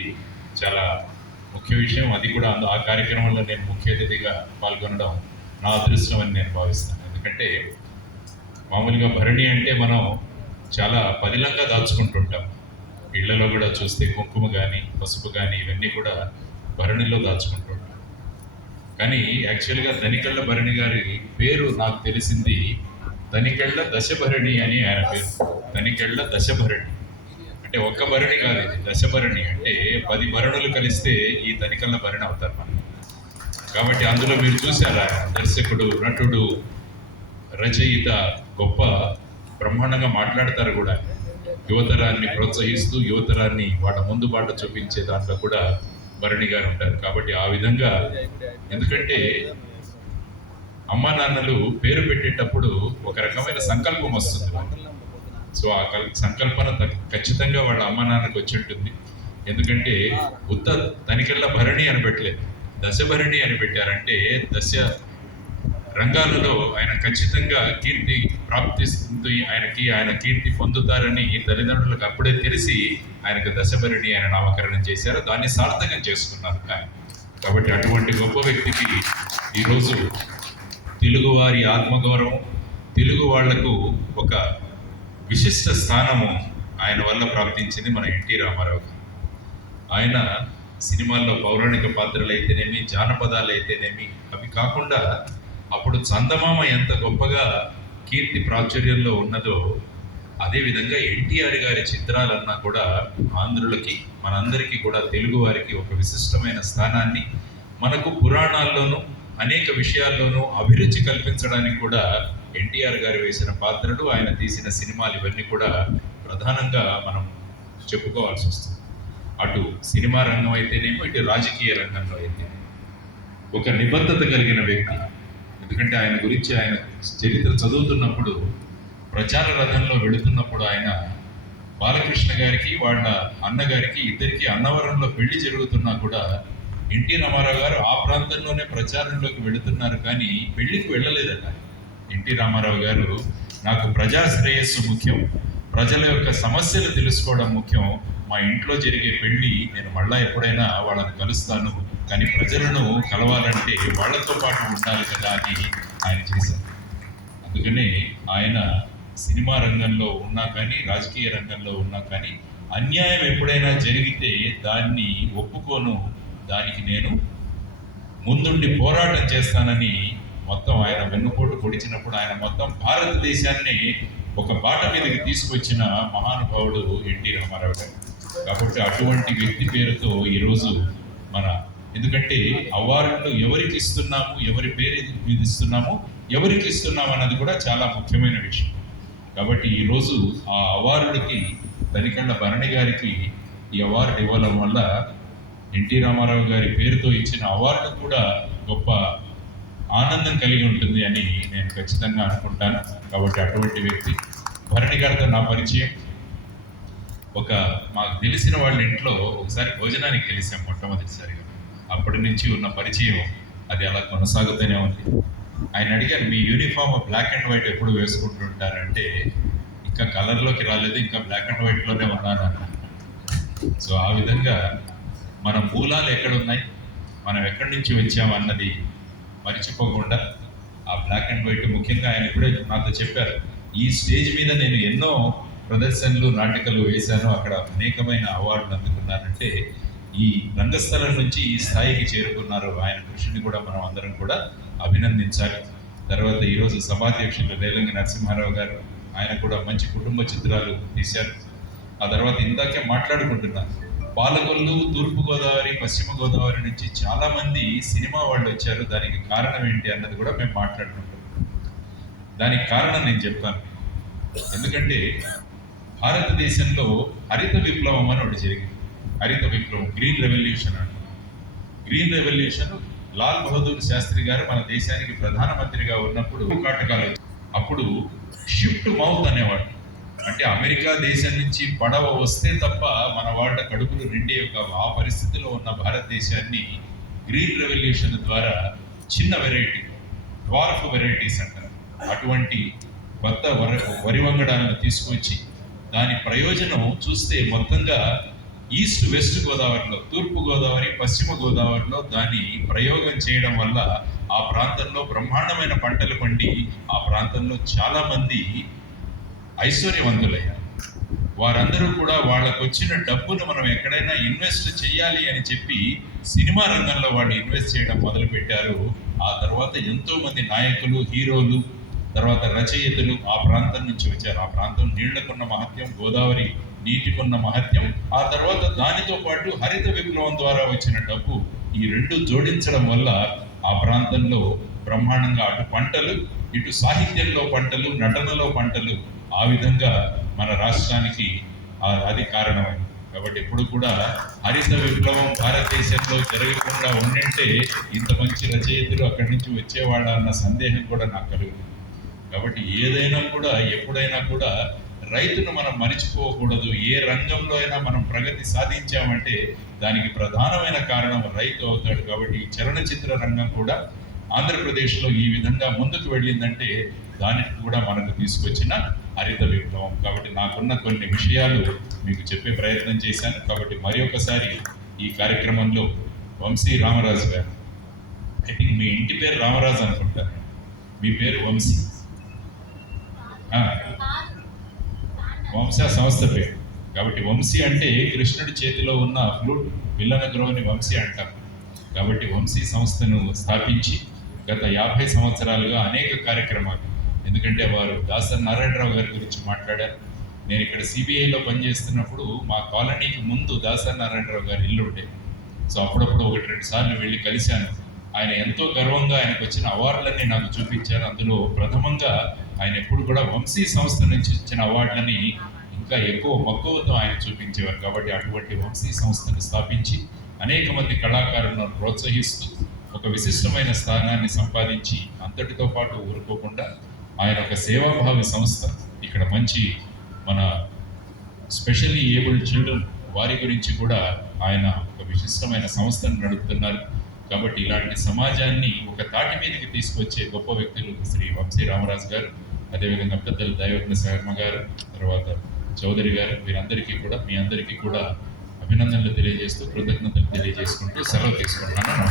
అనేది చాలా ముఖ్య విషయం. అది కూడా ఆ కార్యక్రమంలో నేను ముఖ్య అతిథిగా పాల్గొనడం నా అదృష్టం అని నేను భావిస్తాను. ఎందుకంటే మామూలుగా భరణి అంటే మనం చాలా పదిలంగా దాచుకుంటుంటాం. ఇళ్లలో కూడా చూస్తే కుంకుమ కానీ పసుపు కానీ ఇవన్నీ కూడా భరణిలో దాచుకుంటుంటాం. కానీ యాక్చువల్గా తనికెళ్ళ భరణి గారి పేరు నాకు తెలిసింది తనికెళ్ళ దశభరణి అని ఆయన పేరు. తనికెళ్ళ దశభరణి అంటే ఒక్క భరణి కాదు, ఇది దశభరణి. అంటే 10 భరణులు కలిస్తే ఈ తనికెళ్ళ భరణి అవుతారు మనం. కాబట్టి అందులో మీరు చూసారా, దర్శకుడు, నటుడు, రచయిత, గొప్ప బ్రహ్మాండంగా మాట్లాడతారు కూడా. యువతరాన్ని ప్రోత్సహిస్తూ యువతరాన్ని వాళ్ళ ముందు బాట చూపించే దాంట్లో కూడా భరణి గారు ఉంటారు. కాబట్టి ఆ విధంగా, ఎందుకంటే అమ్మా నాన్నలు పేరు పెట్టేటప్పుడు ఒక రకమైన సంకల్పం వస్తుంది. సో ఆ సంకల్పన ఖచ్చితంగా వాళ్ళ అమ్మా నాన్నకు వచ్చి ఉంటుంది. ఎందుకంటే ఉత్త తనికెళ్ళ భరణి అని పెట్టలేదు, దశభరణి అని పెట్టారంటే దశ రంగాలలో ఆయన ఖచ్చితంగా కీర్తి ప్రాప్తిస్తుంది, ఆయన కీర్తి పొందుతారని తల్లిదండ్రులకు అప్పుడే తెలిసి ఆయనకు దశభరణి ఆయన నామకరణం చేశారు. దాన్ని సార్థకం చేసుకున్నారు ఆయన. కాబట్టి అటువంటి గొప్ప వ్యక్తికి ఈరోజు తెలుగువారి ఆత్మగౌరవం, తెలుగు వాళ్లకు ఒక విశిష్ట స్థానము ఆయన వల్ల ప్రాప్తించింది మన ఎన్టీ రామారావు గారు. ఆయన సినిమాల్లో పౌరాణిక పాత్రలు అయితేనేమి, జానపదాలు అయితేనేమి, అవి కాకుండా అప్పుడు చందమామ ఎంత గొప్పగా కీర్తి ప్రాచుర్యంలో ఉన్నదో అదేవిధంగా ఎన్టీఆర్ గారి చిత్రాలన్నా కూడా ఆంధ్రులకి, మనందరికీ కూడా తెలుగు వారికి ఒక విశిష్టమైన స్థానాన్ని, మనకు పురాణాల్లోనూ అనేక విషయాల్లోనూ అభిరుచి కల్పించడానికి కూడా ఎన్టీఆర్ గారు వేసిన పాత్రలు, ఆయన తీసిన సినిమాలు ఇవన్నీ కూడా ప్రధానంగా మనం చెప్పుకోవాల్సి వస్తుంది. అటు సినిమా రంగం అయితేనేమో, ఇటు రాజకీయ రంగంలో అయితే ఒక నిబద్ధత కలిగిన వ్యక్తి. ఎందుకంటే ఆయన గురించి, ఆయన చరిత్ర చదువుతున్నప్పుడు, ప్రచార రథంలో వెళుతున్నప్పుడు ఆయన బాలకృష్ణ గారికి వాళ్ళ అన్నగారికి ఇద్దరికి అన్నవరంలో పెళ్లి జరుగుతున్నా కూడా ఎన్టీ రామారావు గారు ఆ ప్రాంతంలోనే ప్రచారంలోకి వెళుతున్నారు కానీ పెళ్లికి వెళ్ళలేదట. ఎన్టీ రామారావు గారు, నాకు ప్రజా శ్రేయస్సు ముఖ్యం, ప్రజల యొక్క సమస్యలు తెలుసుకోవడం ముఖ్యం, మా ఇంట్లో జరిగే పెళ్లి నేను మళ్ళా ఎప్పుడైనా వాళ్ళని కలుస్తాను, కానీ ప్రజలను కలవాలంటే వాళ్ళతో పాటు ఉండాలి కదా అని ఆయన చేశారు. అందుకనే ఆయన సినిమా రంగంలో ఉన్నా కానీ, రాజకీయ రంగంలో ఉన్నా కానీ, అన్యాయం ఎప్పుడైనా జరిగితే దాన్ని ఒప్పుకోను, దానికి నేను ముందుండి పోరాటం చేస్తానని మొత్తం ఆయన వెన్నుపోటు పొడిచినప్పుడు ఆయన మొత్తం భారతదేశాన్ని ఒక బాట మీదకి తీసుకొచ్చిన మహానుభావుడు ఎన్టీ రామారావు గారు. కాబట్టి అటువంటి వ్యక్తి పేరుతో ఈరోజు మన, ఎందుకంటే అవార్డులు ఎవరికి ఇస్తున్నాము, ఎవరి పేరు మీద ఇస్తున్నాము, ఎవరికి ఇస్తున్నాము అన్నది కూడా చాలా ముఖ్యమైన విషయం. కాబట్టి ఈరోజు ఆ అవార్డుకి, తనికెళ్ళ భరణి గారికి ఈ అవార్డు ఇవ్వడం వల్ల ఎన్టీ రామారావు గారి పేరుతో ఇచ్చిన అవార్డు కూడా గొప్ప ఆనందం కలిగి ఉంటుంది అని నేను ఖచ్చితంగా అనుకుంటాను. కాబట్టి అటువంటి వ్యక్తి భరణి గారితో నా పరిచయం, మాకు తెలిసిన వాళ్ళ ఇంట్లో ఒకసారి భోజనానికి కలిసాం మొట్టమొదటిసారిగా. అప్పటి నుంచి ఉన్న పరిచయం అది అలా కొనసాగుతూనే ఉంది. ఆయన అడిగారు, మీ యూనిఫామ్ బ్లాక్ అండ్ వైట్ ఎప్పుడు వేసుకుంటుంటారంటే, ఇంకా కలర్లోకి రాలేదు, ఇంకా బ్లాక్ అండ్ వైట్లోనే ఉన్నాను అన్న. సో ఆ విధంగా మన మూలాలు ఎక్కడున్నాయి, మనం ఎక్కడి నుంచి వచ్చామన్నది మర్చిపోకుండా ఆ బ్లాక్ అండ్ వైట్, ముఖ్యంగా ఆయన ఇప్పుడే నాతో చెప్పారు, ఈ స్టేజ్ మీద నేను ఎన్నో ప్రదర్శనలు, నాటికలు వేశాను, అక్కడ అనేకమైన అవార్డులు అందుకున్నానంటే ఈ రంగస్థలం నుంచి ఈ స్థాయికి చేరుకున్నారు. ఆయన కృషిని కూడా మనం అందరం కూడా అభినందించాలి. తర్వాత ఈరోజు సభాధ్యక్షులు రేలంగి నరసింహారావు గారు, ఆయన కూడా మంచి కుటుంబ చిత్రాలు తీశారు. ఆ తర్వాత ఇందాకే మాట్లాడుకుంటున్నారు, పాలకొల్లు, తూర్పుగోదావరి, పశ్చిమ గోదావరి నుంచి చాలామంది సినిమా వాళ్ళు వచ్చారు, దానికి కారణం ఏంటి అన్నది కూడా మేము మాట్లాడుకుంటున్నాం. దానికి కారణం నేను చెప్తాను. ఎందుకంటే భారతదేశంలో హరిత విప్లవం అని ఒకటి జరిగింది. హరిత విప్లవం, గ్రీన్ రెవల్యూషన్ అంటారు. గ్రీన్ రెవల్యూషన్ లాల్ బహదూర్ శాస్త్రి గారు మన దేశానికి ప్రధానమంత్రిగా ఉన్నప్పుడు కాటకాలు, అప్పుడు షిప్ టు మౌత్ అనేవాడు. అంటే అమెరికా దేశం నుంచి పడవ వస్తే తప్ప మన వాళ్ళ కడుపులు నిండే ఆ పరిస్థితిలో ఉన్న భారతదేశాన్ని గ్రీన్ రెవల్యూషన్ ద్వారా చిన్న వెరైటీ, డ్వార్ఫ్ వెరైటీస్ అంటారు, అటువంటి కొత్త వరి వంగడాలను తీసుకొచ్చి దాని ప్రయోజనం చూస్తే మొత్తంగా ఈస్ట్ వెస్ట్ గోదావరిలో, తూర్పు గోదావరి పశ్చిమ గోదావరిలో దాన్ని ప్రయోగం చేయడం వల్ల ఆ ప్రాంతంలో బ్రహ్మాండమైన పంటలు పండి ఆ ప్రాంతంలో చాలామంది ఐశ్వర్యవంతులయ్యారు. వారందరూ కూడా వాళ్ళకు వచ్చిన డబ్బును మనం ఎక్కడైనా ఇన్వెస్ట్ చేయాలి అని చెప్పి సినిమా రంగంలో వాళ్ళు ఇన్వెస్ట్ చేయడం మొదలుపెట్టారు. ఆ తర్వాత ఎంతో మంది నాయకులు, హీరోలు, తర్వాత రచయితలు ఆ ప్రాంతం నుంచి వచ్చారు. ఆ ప్రాంతం నీళ్లకున్న మహత్యం, గోదావరి నీటికున్న మహత్యం, ఆ తర్వాత దానితో పాటు హరిత విప్లవం ద్వారా వచ్చిన డబ్బు, ఈ రెండు జోడించడం వల్ల ఆ ప్రాంతంలో బ్రహ్మాండంగా అటు పంటలు, ఇటు సాహిత్యంలో పంటలు, నటనలో పంటలు, ఆ విధంగా మన రాష్ట్రానికి అది కారణమైంది. కాబట్టి ఎప్పుడు కూడా హరిత విప్లవం భారతదేశంలో జరగకుండా ఉండింటే ఇంత మంచి రచయితలు అక్కడి నుంచి వచ్చేవాళ్ళ అన్న సందేహం కూడా నాకు కలుగుతుంది. కాబట్టి ఏదైనా కూడా ఎప్పుడైనా కూడా రైతును మనం మరిచిపోకూడదు. ఏ రంగంలో అయినా మనం ప్రగతి సాధించామంటే దానికి ప్రధానమైన కారణం రైతు అవుతాడు. కాబట్టి ఈ చలనచిత్ర రంగం కూడా ఆంధ్రప్రదేశ్లో ఈ విధంగా ముందుకు వెళ్ళిందంటే దానికి కూడా మనకు తీసుకొచ్చిన హరిత విప్లవం. కాబట్టి నాకున్న కొన్ని విషయాలు మీకు చెప్పే ప్రయత్నం చేశాను. కాబట్టి మరి ఒకసారి ఈ కార్యక్రమంలో వంశీ రామరాజు గారు, ఐ థింక్ మీ ఇంటి పేరు రామరాజు అనుకుంటారు, మీ పేరు వంశీ, వంశ సంస్థ పేరు. కాబట్టి వంశీ అంటే కృష్ణుడి చేతిలో ఉన్న ఫ్లూట్ విల్లన గ్రోని వంశీ అంటారు. కాబట్టి వంశీ సంస్థను స్థాపించి గత 50 సంవత్సరాలుగా అనేక కార్యక్రమాలు, ఎందుకంటే వారు దాసరి నారాయణరావు గారి గురించి మాట్లాడారు. నేను ఇక్కడ సిబిఐలో పనిచేస్తున్నప్పుడు మా కాలనీకి ముందు దాసరి నారాయణరావు గారి ఇల్లు ఉండేది. సో అప్పుడప్పుడు 1-2 సార్లు వెళ్ళి కలిశాను. ఆయన ఎంతో గర్వంగా ఆయనకు వచ్చిన అవార్డులన్నీ నాకు చూపించారు. అందులో ప్రథమంగా ఆయన ఎప్పుడు కూడా వంశీ సంస్థ నుంచి ఇచ్చిన అవార్డులని ఇంకా ఎక్కువ మక్కువతో ఆయన చూపించేవారు. కాబట్టి అటువంటి వంశీ సంస్థను స్థాపించి అనేక మంది కళాకారులను ప్రోత్సహిస్తూ ఒక విశిష్టమైన స్థానాన్ని సంపాదించి అంతటితో పాటు ఊరుకోకుండా ఆయన ఒక సేవాభావి సంస్థ, ఇక్కడ మంచి మన స్పెషల్లీ ఏబుల్డ్ చిల్డ్రన్ వారి గురించి కూడా ఆయన ఒక విశిష్టమైన సంస్థను నడుపుతున్నారు. కాబట్టి ఇలాంటి సమాజాన్ని ఒక తాటి మీదకి తీసుకొచ్చే గొప్ప వ్యక్తులు శ్రీ వంశీ రామరాజు గారు, అదేవిధంగా పెద్దలు దైవజ్ఞ శర్మ గారు, తర్వాత చౌదరి గారు, వీరందరికీ కూడా మీ అందరికీ కూడా అభినందనలు తెలియజేస్తూ కృతజ్ఞతలు తెలియజేసుకుంటూ సెలవు తీసుకుంటున్నాను.